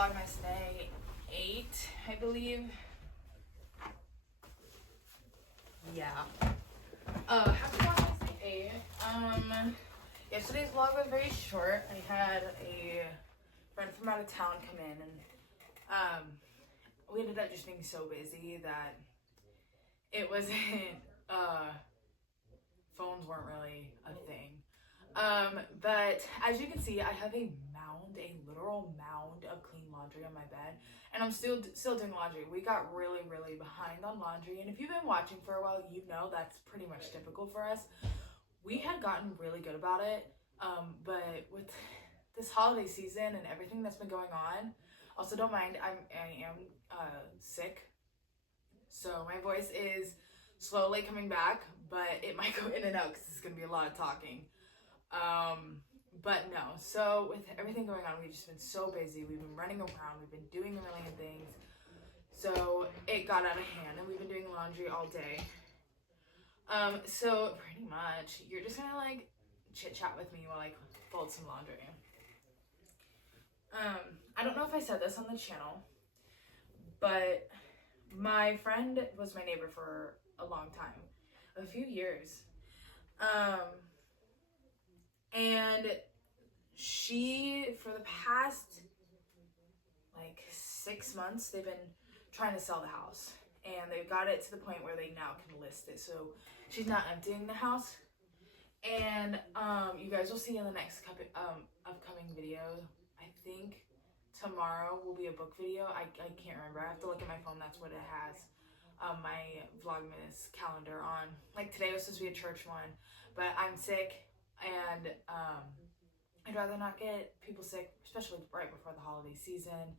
Vlogmas day 8, I believe. Yeah. Happy Vlogmas day 8. Yesterday's vlog was very short. I had a friend from out of town come in, and we ended up just being so busy that it wasn't, phones weren't really a thing. But as you can see, I have a literal mound of clean laundry on my bed, and I'm still doing laundry. We got really behind on laundry, and if you've been watching for a while, you know that's pretty much typical for us. We had gotten really good about it, but with this holiday season and everything that's been going on, also don't mind, I am sick, so my voice is slowly coming back, but it might go in and out because it's gonna be a lot of talking. But no, so with everything going on, we've just been so busy. We've been running around, we've been doing a million things. So it got out of hand, and we've been doing laundry all day. So pretty much, you're just gonna like chit chat with me while I fold some laundry. I don't know if I said this on the channel, but my friend was my neighbor for a long time, a few years. And she, for the past like 6 months, they've been trying to sell the house, and they've got it to the point where they now can list it. So she's not emptying the house, and you guys will see in the next upcoming video. I think tomorrow will be a book video. I can't remember. I have to look at my phone. That's what it has. My Vlogmas calendar on. Like today was supposed to be a church one, but I'm sick, and I'd rather not get people sick, especially right before the holiday season.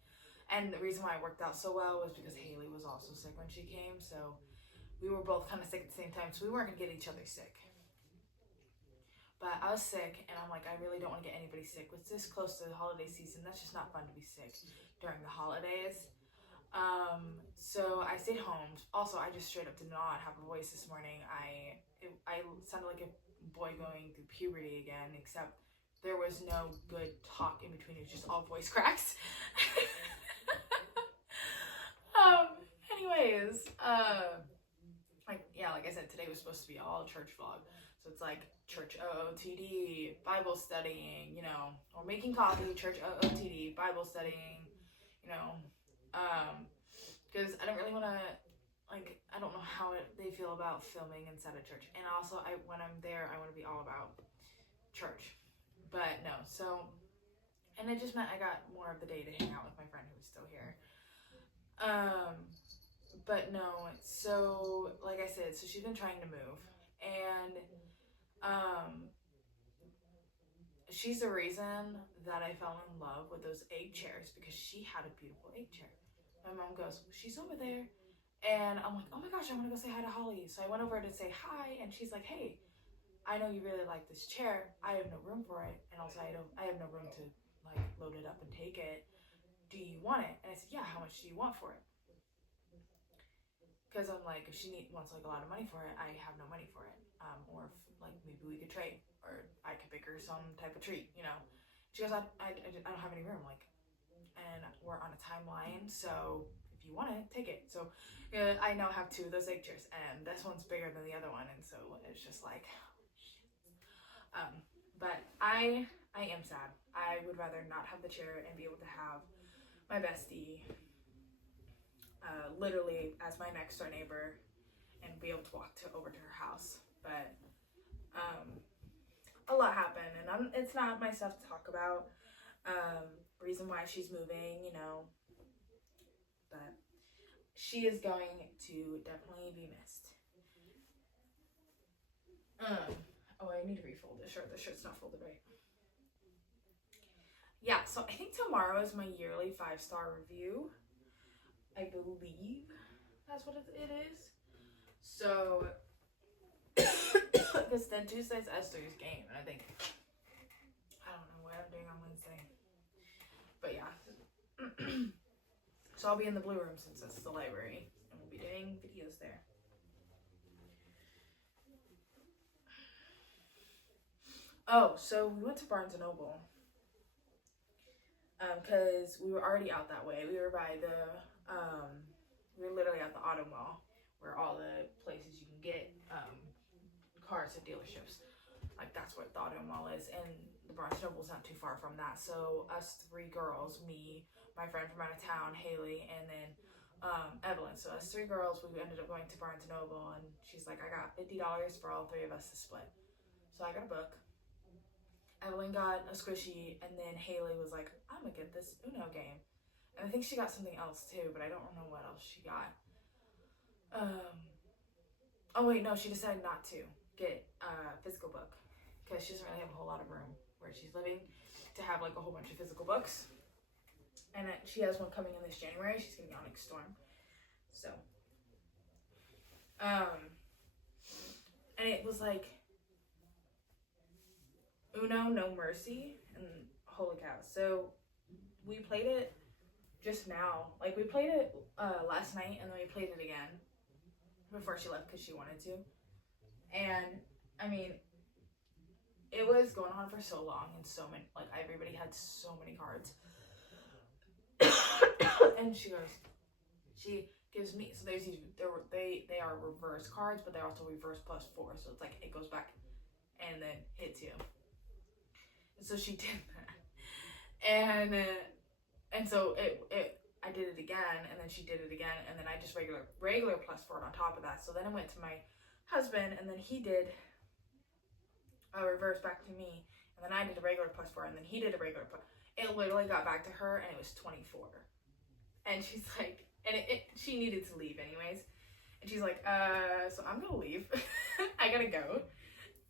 And the reason why it worked out so well was because Haley was also sick when she came, so we were both kind of sick at the same time, so we weren't gonna get each other sick. But I was sick, and I'm like, I really don't want to get anybody sick. With this close to the holiday season, that's just not fun to be sick during the holidays. So I stayed home. Also, I just straight up did not have a voice this morning. I sounded like a boy going through puberty again, except there was no good talk in between. It was just all voice cracks. Anyways, like I said, today was supposed to be all church vlog. So it's like church OOTD, Bible studying, you know, or making coffee, church OOTD, Bible studying, you know, because I don't really want to, like, I don't know how they feel about filming inside a church. And also, when I'm there, I want to be all about church. But no, so, and it just meant I got more of the day to hang out with my friend who was still here. But no, so, like I said, so she's been trying to move, and, she's the reason that I fell in love with those egg chairs, because she had a beautiful egg chair. My mom goes, she's over there, and I'm like, oh my gosh, I want to go say hi to Holly. So I went over to say hi, and she's like, hey, I know you really like this chair. I have no room for it, and also I have no room to like load it up and take it. Do you want it? And I said, yeah. How much do you want for it? Because I'm like, if she wants like a lot of money for it, I have no money for it. Or if, like, maybe we could trade, or I could pick her some type of treat, you know. She goes, I don't have any room, like, and we're on a timeline, so if you want it, take it. So I now have 2 of those egg chairs, and this one's bigger than the other one, and so it's just like, but I am sad. I would rather not have the chair and be able to have my bestie literally as my next door neighbor and be able to walk over to her house. But a lot happened, and it's not my stuff to talk about. Reason why she's moving, you know, but she is going to definitely be missed. Oh, I need to refold this shirt. The shirt's not folded right. Yeah, so I think tomorrow is my yearly 5-star review. I believe that's what it is. So, because then Tuesday's Esther's game, and I think, I don't know what I'm doing on Wednesday. But yeah. So I'll be in the blue room since it's the library, and we'll be doing videos there. Oh, so we went to Barnes & Noble. because we were already out that way. We were by we were literally at the auto mall, where all the places you can get cars at dealerships. Like, that's what the auto mall is, and the Barnes & Noble's not too far from that. So us three girls, me, my friend from out of town, Haley, and then Evelyn. So us three girls, we ended up going to Barnes & Noble, and she's like, I got $50 for all three of us to split. So I got a book. Evelyn got a squishy, and then Haley was like, I'm gonna get this Uno game. And I think she got something else too, but I don't know what else she got. Oh wait, no, she decided not to get a physical book because she doesn't really have a whole lot of room where she's living to have like a whole bunch of physical books. And she has one coming in this January. She's gonna be Onyx Storm. So, and it was like Uno No Mercy, and holy cow. So we played it just now. Like, we played it last night, and then we played it again before she left because she wanted to. And I mean, it was going on for so long, and so many, like, everybody had so many cards. And she gives me, so there's these, they are reverse cards, but they're also reverse +4, so it's like it goes back and then hits you. And so she did that, and so I did it again, and then she did it again, and then I just regular +4 on top of that. So then I went to my husband, and then he did a reverse back to me, and then I did a regular +4, and then he did a regular It literally got back to her, and it was 24. And she's like, and she needed to leave anyways. And she's like, so I'm gonna leave. I gotta go.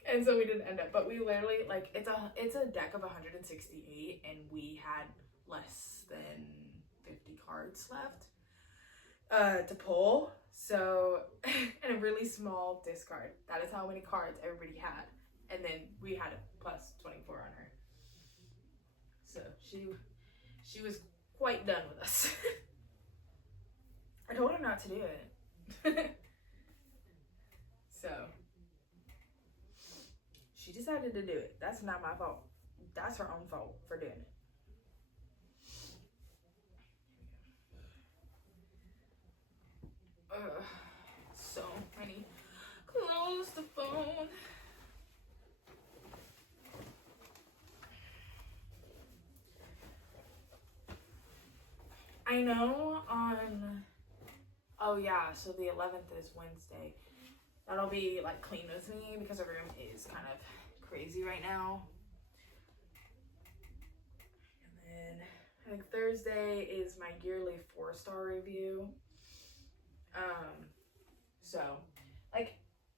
And so we didn't end up, but we literally, like, it's a deck of 168, and we had less than 50 cards left to pull. So, and a really small discard. That is how many cards everybody had. And then we had a +24 on her. So she was quite done with us. I told her not to do it. So she decided to do it. That's not my fault. That's her own fault for doing it. So many. Close the phone. I know oh yeah, so the 11th is Wednesday. That'll be like clean with me because our room is kind of crazy right now. And then I think Thursday is my yearly 4-star review. So like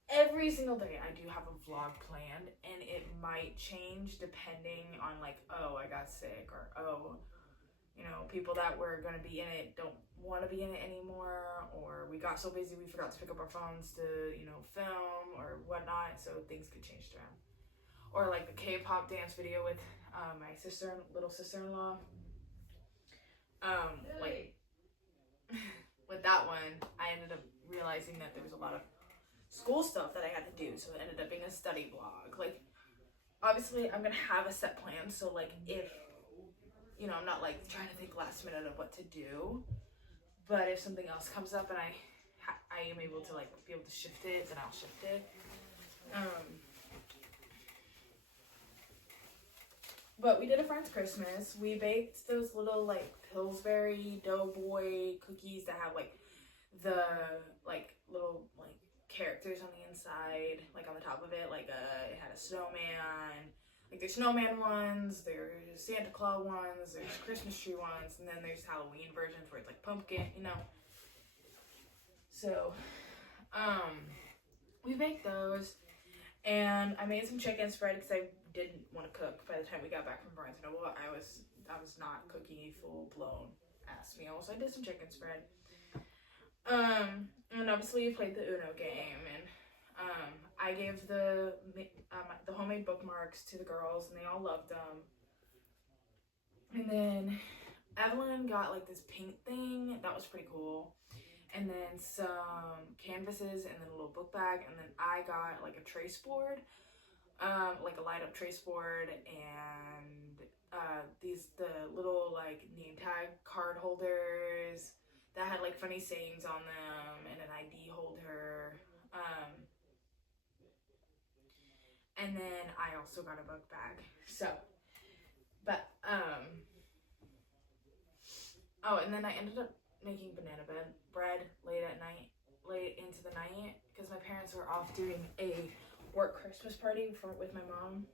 every single day I do have a vlog planned, and it might change depending on like, oh, I got sick, or oh, you know, people that were going to be in it don't want to be in it anymore, or we got so busy we forgot to pick up our phones to, you know, film or whatnot, so things could change around. Or like the K-pop dance video with my little sister-in-law. Like with that one, I ended up realizing that there was a lot of school stuff that I had to do, so it ended up being a study vlog. Like, obviously I'm gonna have a set plan, so like if, you know, I'm not like trying to think last minute of what to do, but if something else comes up and I am able to like be able to shift it, then I'll shift it. But we did a friend's Christmas. We baked those little like Pillsbury Doughboy cookies that have like the like little like characters on the inside, like on the top of it. Like it had a snowman. Like there's snowman ones, there's Santa Claus ones, there's Christmas tree ones, and then there's Halloween versions where it's like pumpkin, you know. So, we baked those, and I made some chicken spread because I didn't want to cook. By the time we got back from Barnes & Noble, I was not cooking full blown ass meal, so I did some chicken spread. And obviously we played the Uno game, and I gave the homemade bookmarks to the girls, and they all loved them. And then Evelyn got like this paint thing that was pretty cool, and then some canvases, and then a little book bag, and then I got like a trace board, like a light up trace board, and the little like name tag card holders that had like funny sayings on them and an ID holder. And then I also got a book bag. So, but oh, and then I ended up making banana bread late into the night, because my parents were off doing a work Christmas party with my mom.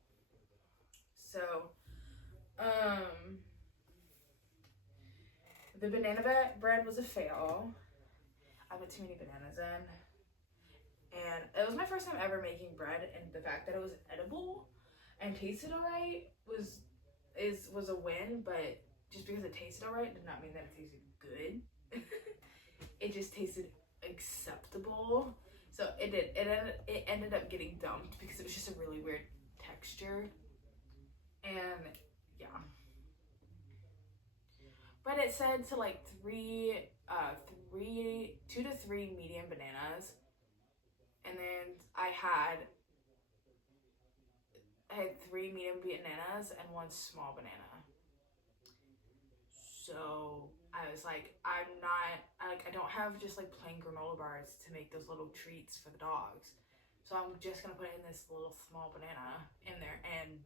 So, the banana bread was a fail. I put too many bananas in. And it was my first time ever making bread, and the fact that it was edible and tasted alright was a win, but just because it tasted alright did not mean that it tasted good. It just tasted acceptable. So it ended up getting dumped because it was just a really weird texture. And yeah. But it said to like 2 to 3 medium bananas. And then I had 3 medium bananas and 1 small banana. So I was like, I don't have just like plain granola bars to make those little treats for the dogs. So I'm just gonna put in this little small banana in there, and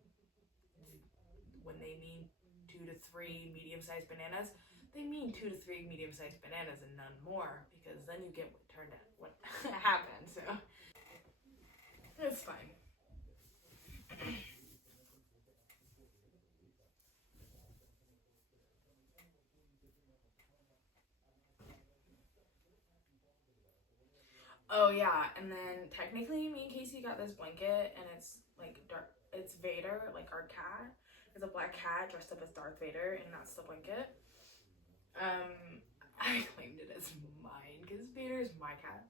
when they mean 2 to 3 medium-sized bananas, they mean 2 to 3 medium-sized bananas and none more, because then you get what happened. So it's fine. Oh yeah, and then technically me and Casey got this blanket, and it's like dark. It's Vader, like our cat. It's a black cat dressed up as Darth Vader, and that's the blanket. I claimed it as mine because Vader is my cat.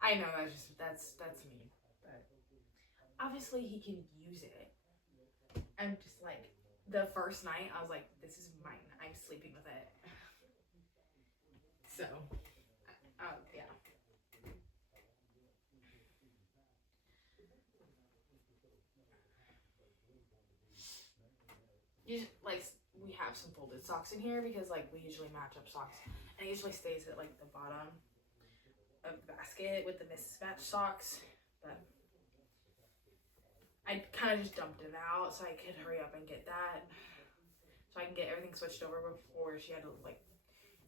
I know that's me, but obviously he can use it. I'm just like, the first night I was like, this is mine. I'm sleeping with it. So, yeah. Like, we have some folded socks in here because like we usually match up socks, and it usually stays at like the bottom of the basket with the mismatched socks. But I kind of just dumped it out so I could hurry up and get that, so I can get everything switched over before she had to like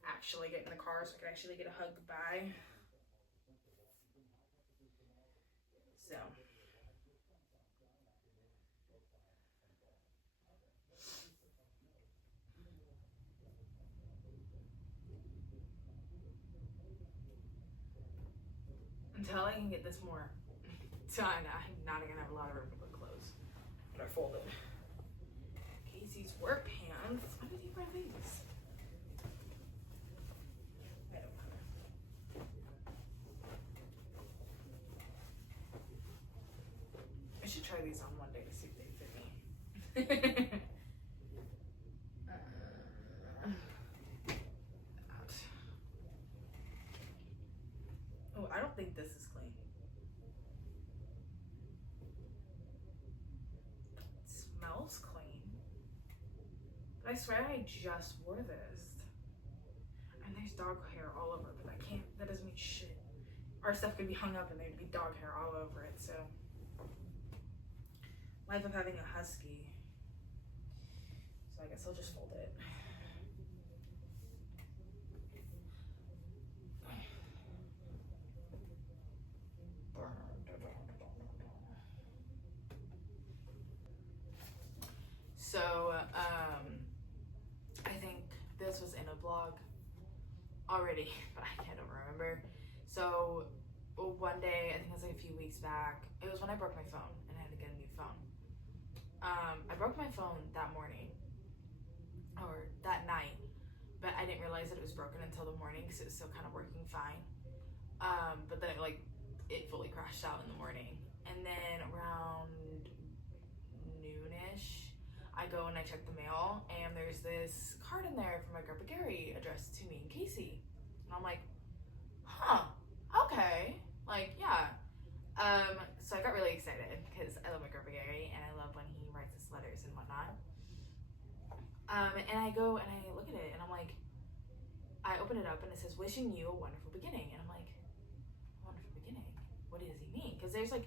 actually get in the car, so I could actually get a hug goodbye. So until I can get this more done, I'm not gonna have a lot of room to put clothes that are folded. Casey's work pants. Why did he wear these? I don't know. I should try these on one day to see if they fit me. Oh, I don't think this is clean. It smells clean. But I swear I just wore this. And there's dog hair all over, but that doesn't mean shit. Our stuff could be hung up and there'd be dog hair all over it, so. Life of having a husky. So I guess I'll just fold it. So, I think this was in a vlog already, but I can't remember. So, one day, I think it was like a few weeks back, it was when I broke my phone and I had to get a new phone. I broke my phone that morning, or that night, but I didn't realize that it was broken until the morning because it was still kind of working fine. But then it fully crashed out in the morning. And then around noonish, I go and I check the mail, and there's this card in there from my Grandpa Gary addressed to me and Casey. And I'm like, huh, okay, like, yeah. So I got really excited because I love my Grandpa Gary, and I love when he writes his letters and whatnot. And I go and I look at it and I'm like, I open it up and it says, wishing you a wonderful beginning. And I'm like, wonderful beginning? What does he mean? Because there's like,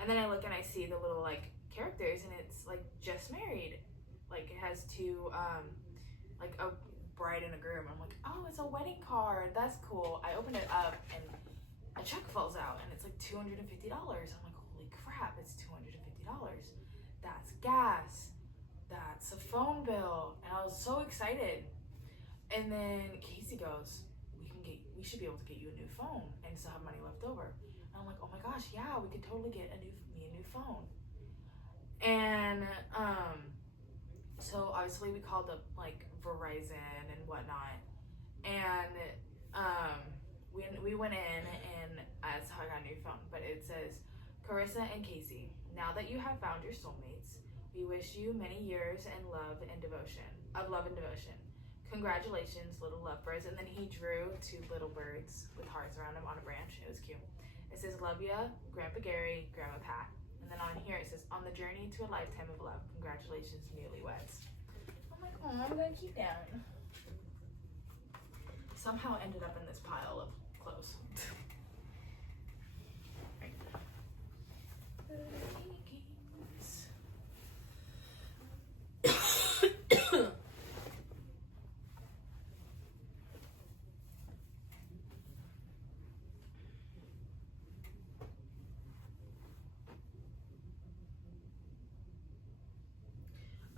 and then I look and I see the little like characters and it's like just married. Like it has two, like a bride and a groom. I'm like, oh, it's a wedding card. That's cool. I open it up and a check falls out and it's like $250. I'm like, holy crap, it's $250. That's gas. That's a phone bill. And I was so excited. And then Casey goes, we should be able to get you a new phone and still have money left over. And I'm like, oh my gosh, yeah, we could totally get me a new phone. And so obviously we called up like Verizon and whatnot. And we went in and that's how I got a new phone. But it says, Carissa and Casey, now that you have found your soulmates, we wish you many years and love and devotion. Congratulations, little lovebirds. And then he drew two little birds with hearts around them on a branch. It was cute. It says, love ya, Grandpa Gary, Grandma Pat. And then on here it says, on the journey to a lifetime of love. Congratulations, newlyweds. I'm like, oh, I'm gonna keep that. Somehow ended up in this pile of clothes.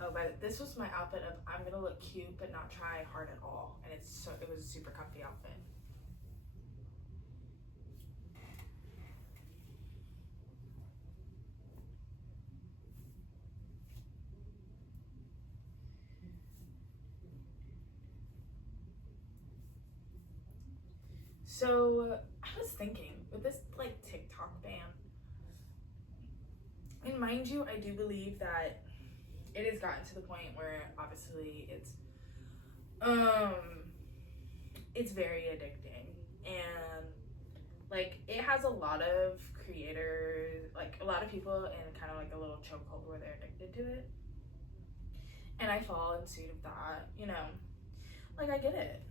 Oh, but this was my outfit of I'm gonna look cute but not try hard at all, and it was a super comfy outfit. So I was thinking with this like TikTok ban, and mind you, I do believe that it has gotten to the point where obviously it's very addicting, and like it has a lot of creators, like a lot of people in kind of like a little chokehold where they're addicted to it, and I fall in suit of that, you know, like I get it,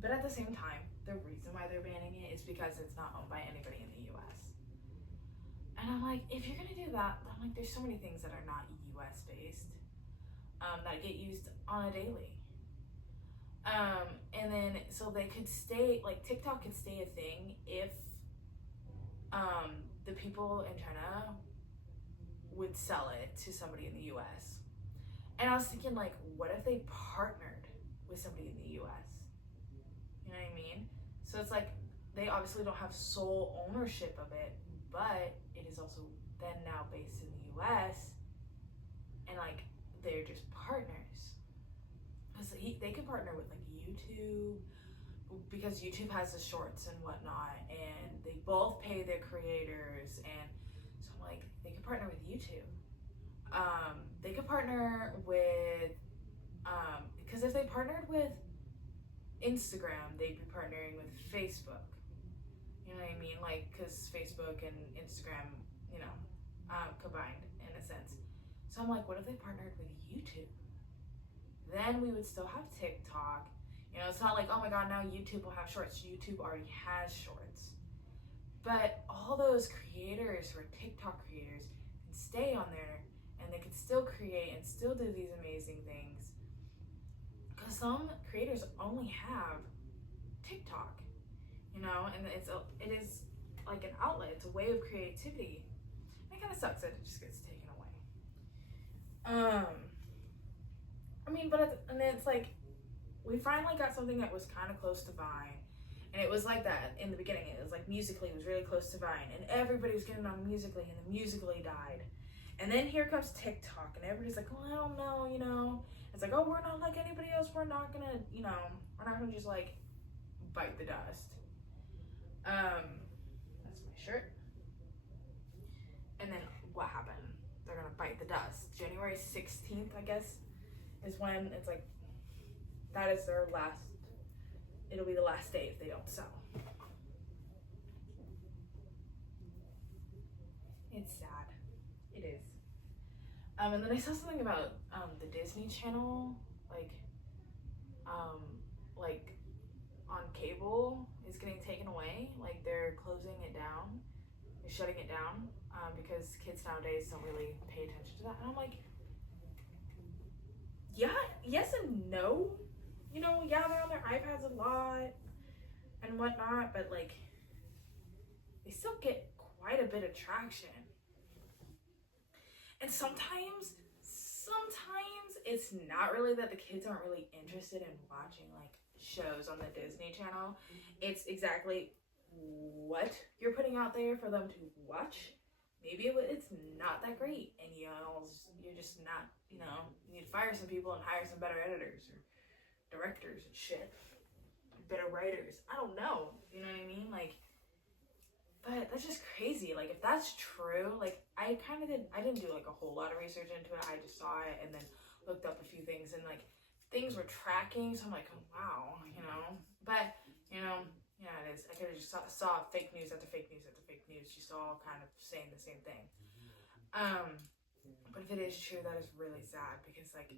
but at the same time the reason why they're banning it is because it's not owned by anybody in the US. And I'm like, if you're gonna do that, I'm like, there's so many things that are not US based that get used on a daily. And then so they could stay, like TikTok could stay a thing if the people in China would sell it to somebody in the US. And I was thinking, like, what if they partnered with somebody in the US? You know what I mean? So it's like they obviously don't have sole ownership of it, but it is also then now based in the US, and like they're just partners. So they could partner with like YouTube, because YouTube has the shorts and whatnot, and they both pay their creators, and so I'm like, they could partner with YouTube. They could partner with, because if they partnered with Instagram, they'd be partnering with Facebook. You know what I mean? Like, because Facebook and Instagram, you know, combined in a sense. So I'm like, what if they partnered with YouTube? Then we would still have TikTok. You know, it's not like, oh my God, now YouTube will have shorts. YouTube already has shorts. But all those creators who are TikTok creators can stay on there, and they can still create and still do these amazing things. Because some creators only have TikTok, you know, and it is like an outlet. It's a way of creativity. It kind of sucks that it just gets taken away. I mean, and then it's like, we finally got something that was kind of close to Vine. And it was like that in the beginning. It was like Musical.ly was really close to Vine, and everybody was getting on Musical.ly, and then Musical.ly died. And then here comes TikTok, and everybody's like, well, I don't know, you know. It's like, oh, we're not like anybody else. We're not gonna, you know, we're not gonna just like bite the dust. That's my shirt. And then what happened? They're gonna bite the dust. January 16th, I guess, is when it's like, that is their last, it'll be the last day if they don't sell. It's sad. It is. And then I saw something about the Disney Channel, like um, like on cable is getting taken away. Like they're closing it down, they're shutting it down because kids nowadays don't really pay attention to that. And I'm like, yeah, yes and no. You know, yeah, they're on their iPads a lot and whatnot, but like they still get quite a bit of traction. And sometimes it's not really that the kids aren't really interested in watching like shows on the Disney Channel. It's exactly what you're putting out there for them to watch. Maybe it's not that great, and you're just not, you need to fire some people and hire some better editors or directors and shit, better writers. I don't know. You know what I mean? Like, but that's just crazy. Like, if that's true, like, I didn't do like a whole lot of research into it. I just saw it and then looked up a few things, and like things were tracking. So I'm like, oh, wow, But yeah, it is. I could have just saw fake news after fake news after fake news, just all kind of saying the same thing. But if it is true, that is really sad because like,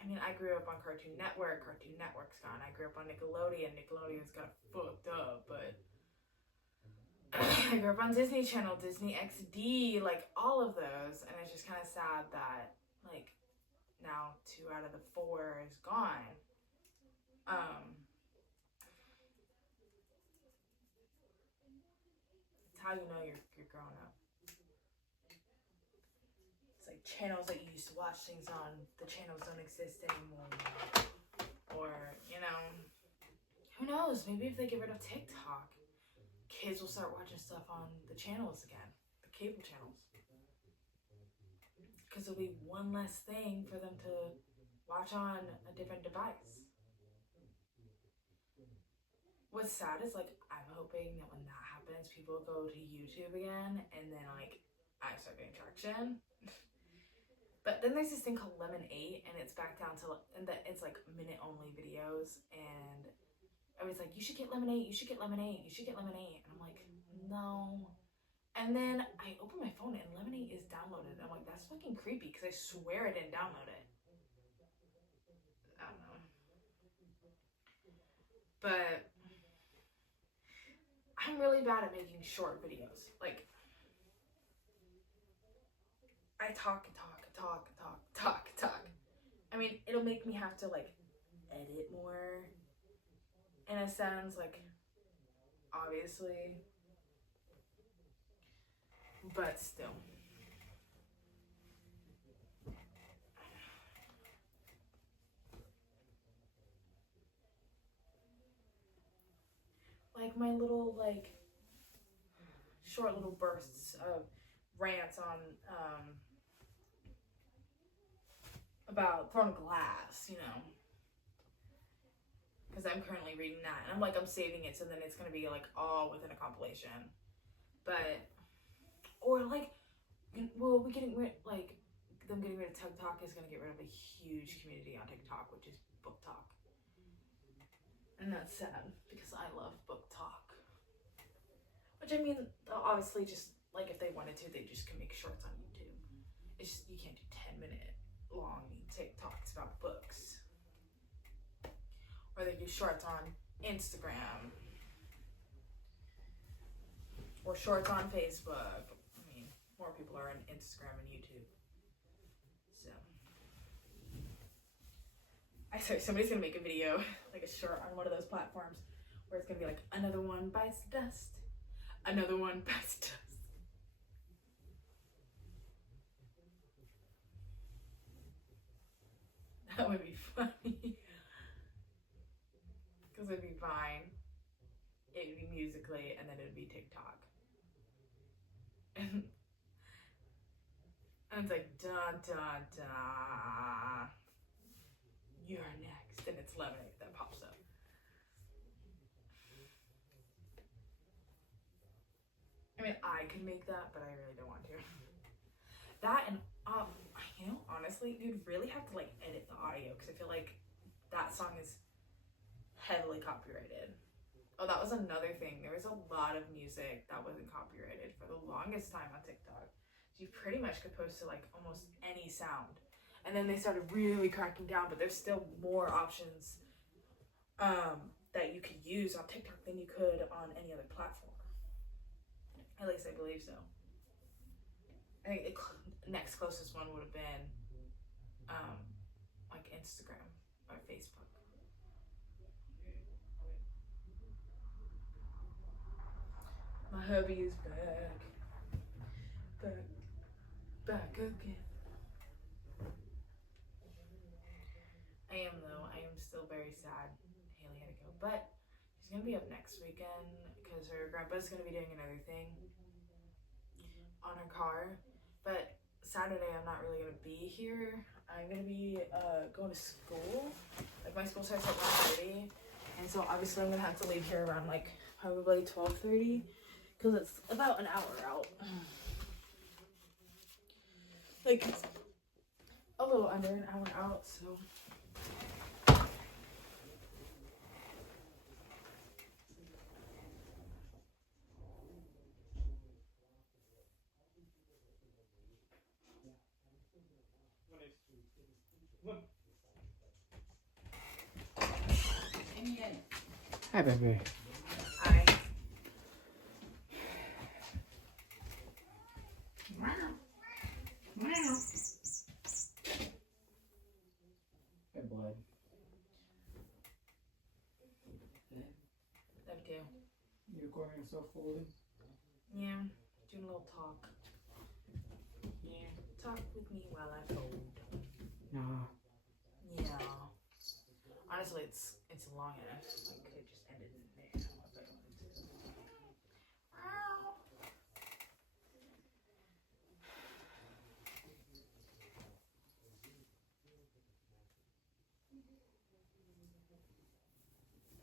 I grew up on Cartoon Network. Cartoon Network's gone. I grew up on Nickelodeon. Nickelodeon's got fucked up, but I grew up on Disney Channel, Disney XD, like all of those, and it's just kind of sad that like now 2 out of the 4 is gone. It's how you know you're growing up. It's like channels that you used to watch things on, the channels don't exist anymore, or who knows? Maybe if they get rid of TikTok, kids will start watching stuff on the channels again, the cable channels. Because there'll be one less thing for them to watch on a different device. What's sad is like I'm hoping that when that happens, people go to YouTube again, and then like I start getting traction. But then there's this thing called Lemon8, and it's back down to, and that it's like minute only videos, and I was like, you should get Lemon8, you should get Lemon8, you should get Lemon8, and I'm like, no. And then I open my phone and Lemon8 is downloaded. I'm like, that's fucking creepy because I swear I didn't download it. I don't know. But I'm really bad at making short videos. Like, I talk and talk and talk and talk, talk, talk. It'll make me have to like edit more in a sense, like, obviously. But still. Like my little like short little bursts of rants on about throwing glass, because I'm currently reading that, and I'm saving it so then it's gonna be like all within a compilation. But or like, well, we getting rid like them getting rid of TikTok is gonna get rid of a huge community on TikTok, which is book talk, and that's sad because I love book talk. Which obviously, just like if they wanted to, they just can make shorts on YouTube. It's just you can't do 10-minute long TikToks about books. Or they do shorts on Instagram. Or shorts on Facebook. More people are on Instagram and YouTube. So. I swear, somebody's gonna make a video, like a short on one of those platforms, where it's gonna be like, another one bites the dust. Another one bites the dust. That would be funny. Because it'd be Vine, it would be Musically, and then it would be TikTok. And it's like, da da da. You're next. And it's Lemon8 that pops up. I could make that, but I really don't want to. That and, honestly, you'd really have to, like, edit the audio, because I feel like that song is heavily copyrighted. Oh, that was another thing. There was a lot of music that wasn't copyrighted for the longest time on TikTok. you pretty much could post to like almost any sound. And then they started really cracking down, but there's still more options that you could use on TikTok than you could on any other platform. At least I believe so. I think the next closest one would have been like Instagram or Facebook. My hubby is back. Back again. I am though. I am still very sad Haley had to go, but she's gonna be up next weekend because her grandpa's gonna be doing another thing on her car. But Saturday I'm not really gonna be here. I'm gonna be going to school. Like my school starts at 1:30, and so obviously I'm gonna have to leave here around like probably 12:30 because it's about an hour out. Like it's a little under an hour out, so. Hi, baby. Hi. Hey, blood. Them too. You recording yourself folding? Yeah, doing a little talk. Yeah. Talk with me while I fold. Nah. Yeah. Honestly, it's long enough. I could have just ended it there if I wanted to. Wow.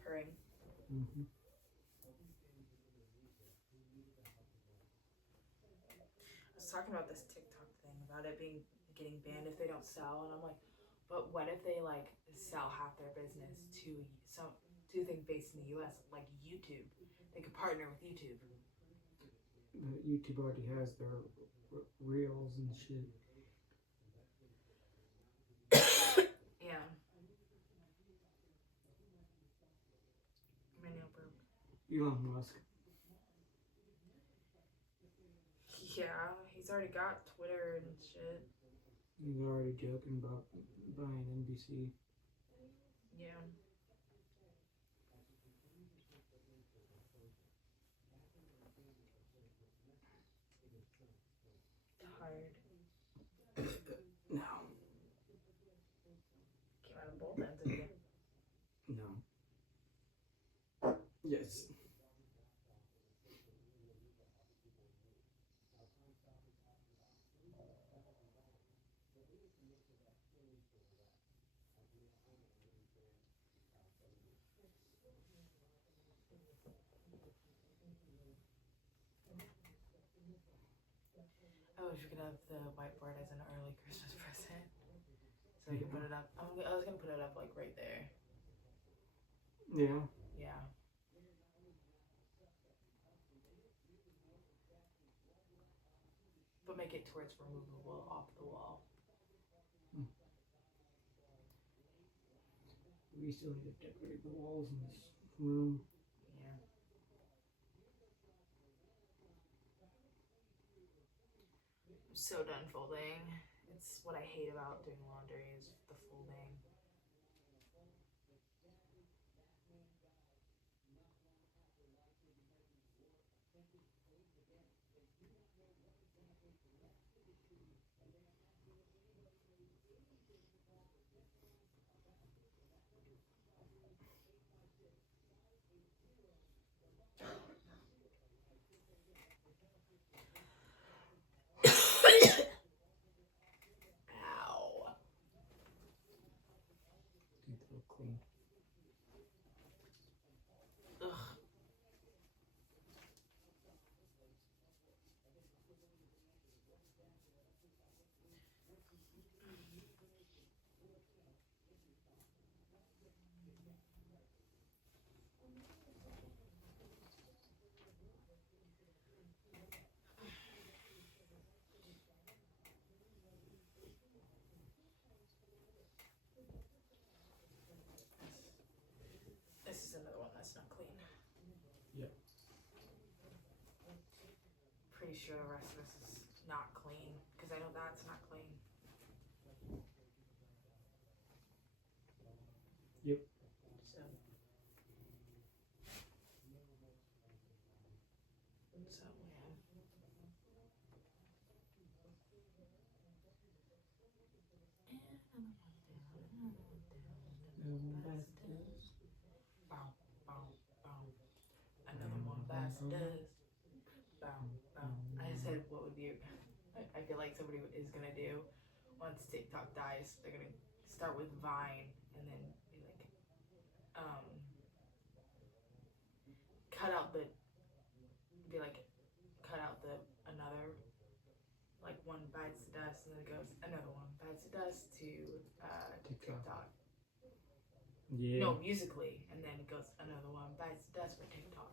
Purring. Mm-hmm. I was talking about this TikTok thing about it getting banned if they don't sell, and I'm like, but what if they like sell half their business to things based in the U.S. like YouTube? They could partner with YouTube. But YouTube already has their reels and shit. Yeah. My nail broke. Elon Musk. Yeah, he's already got Twitter and shit. He's already joking about buying NBC. Yeah. Tired. No. Came out of both ends again. No. Yes. I wish we could have the whiteboard as an early Christmas present. So we can put it up. I was gonna put it up like right there. Yeah. Yeah. But make it to where it's removable off the wall. We still need to decorate the walls in this room. Yeah. I'm so done folding. It's what I hate about doing laundry is the folding. Ow. Keep it clean. Ugh. pretty sure the rest of this is not clean, because I know that's not clean. Yep. So yeah. Bow, bow, bow. Another one bites the dust. Bow, bow. I said, what would you? I feel like somebody is gonna do once TikTok dies. They're gonna start with Vine and then be like, cut out the another, like, one bites the dust and then it goes another one bites the dust to TikTok. Yeah. No, Musically, and then it goes another one bites the dust for TikTok.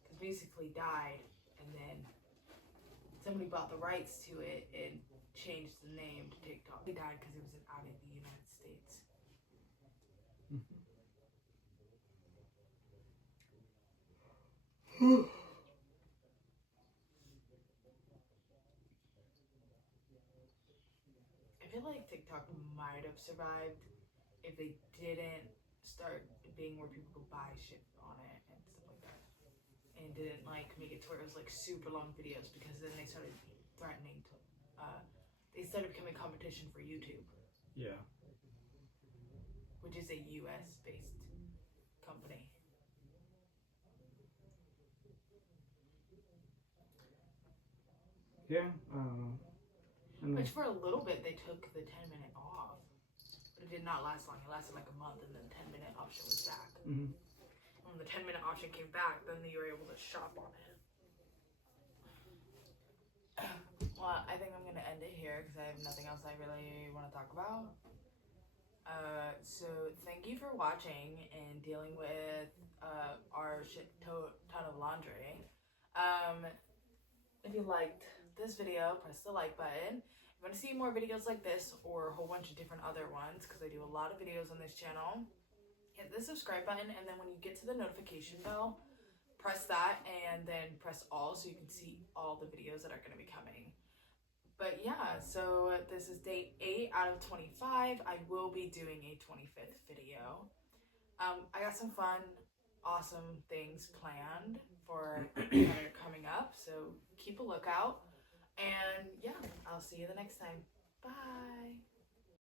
Because Musically died, and then somebody bought the rights to it and changed the name to TikTok. It died because it was out of the United States. I feel like TikTok might have survived if they didn't start being where people could buy shit on it and stuff like that, and didn't like make it to where it was like super long videos, because then they started threatening to they started becoming competition for YouTube. Yeah. Which is a US based company. Yeah. Which for a little bit they took the 10-minute off, but it did not last long. It lasted like a month, and then the 10-minute option was back. Mm-hmm. When the 10-minute option came back, then you were able to shop on it. Well, I think I'm gonna end it here because I have nothing else I really want to talk about. So thank you for watching and dealing with our ton of laundry. If you liked this video, press the like button. If you want to see more videos like this or a whole bunch of different other ones, because I do a lot of videos on this channel, hit the subscribe button, and then when you get to the notification bell, press that and then press all so you can see all the videos that are going to be coming. But yeah, so this is day 8 out of 25. I will be doing a 25th video. I got some fun, awesome things planned for that are coming up, so keep a lookout. And yeah, I'll see you the next time. Bye.